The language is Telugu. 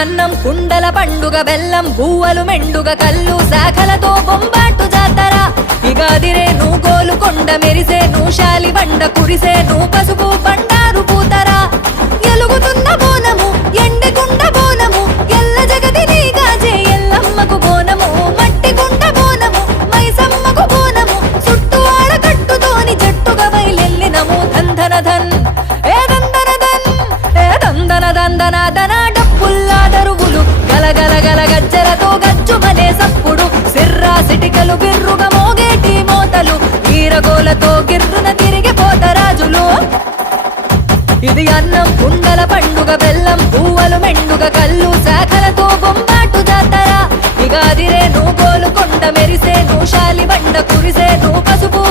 అన్నం కుండల పండుగ బెల్లం బూవలు మెండుగ కళ్ళు శాఖలతో బొంబాటు జాతర ఇగాదిరే నువ్వు గోలుకొండ మెరిసే నువ్వు శాలి బండ కురిసే నువ్వు పసుపు బండారు పూతరా ఎలుగుతున్న బోనము ఎండకుండ బోనము ఎల్ల జగతి నీగాజే ఎల్లమ్మకు బోనము మట్టి గుండ బోనము మైసమ్మకు బోనము చుట్టూ ఆడకట్టుతోని జట్టుగా బయలెల్లినము ధన్ ధన్ ఏ దందన ధన్ ఏ దందన దందన ధన డప్పుల్లా దరుగులు గలగల గల గజ్జలతో గజ్జుమనే సప్పుడు సిర్రా సిటికలు బిర్రుగా మోగేటి మోతలు ఈరగోలతో గిర్రున తిరిగిపోతరాజులు ఇది అన్నం కుండల పండుగ బెల్లం పువ్వులు మెండుగ కళ్ళు శాఖలతో బొంబాటు జాతర ఇగాదిరే నువ్వు గోలుకొండ మెరిసే నువ్వు శాలి బండ కురిసే నువ్వు పసుపు